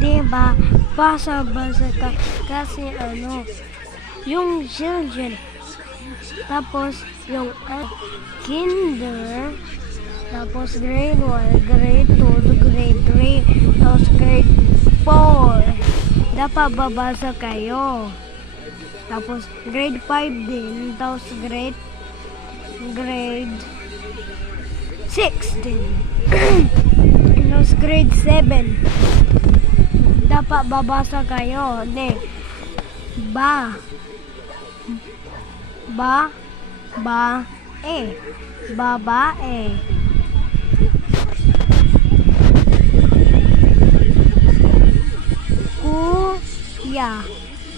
Diba? Basa-basa ka. Kasi ano, yung children. Tapos, yung kinder. Tapos, grade 1, grade 2, grade 3. Tapos, grade 4. Dapat babasa kayo. Tapos, grade 5 din. Tapos, grade 6 din. Tapos, grade 7. Dapat babasa kayo. Hindi. Babae.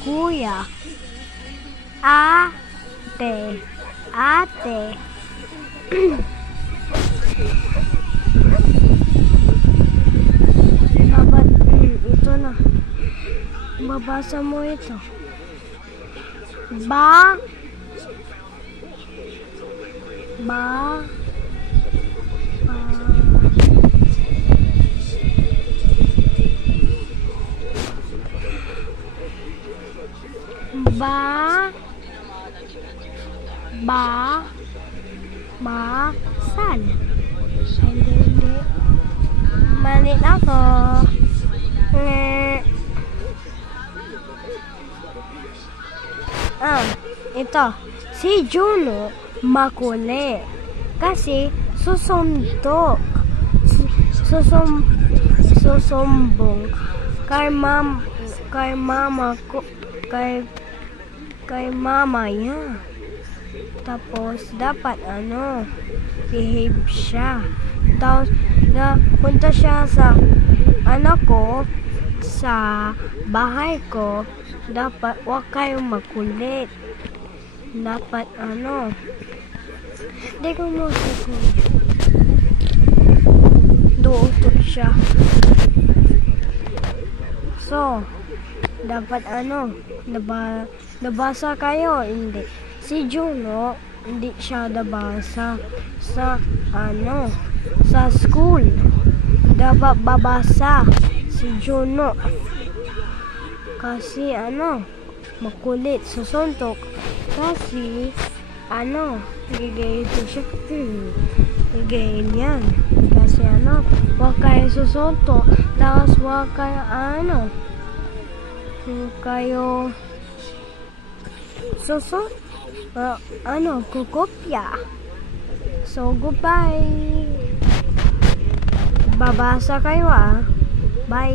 Kuya. Ate. Ito na. Babasa mo ito. Basan. Hindi. Mali ako. Ito. Si Juno makulit. Kasi susumbong kay mama niya. Tapos dapat behave siya. Tapos punta siya sa sa bahay ko. Dapat wag kayong makulit. Dapat di ko mo duutot siya. So, dapat nabasa kayo. Hindi. Si Juno, hindi siya nabasa sa school. Dapat babasa si Juno. Kasi makulit, susuntok. Kasi gigayito siya. Gigayin yan. Kasi wag kayo susuntok. Tapos wag kayo kukopya. So, goodbye. Babasa kayo Bye.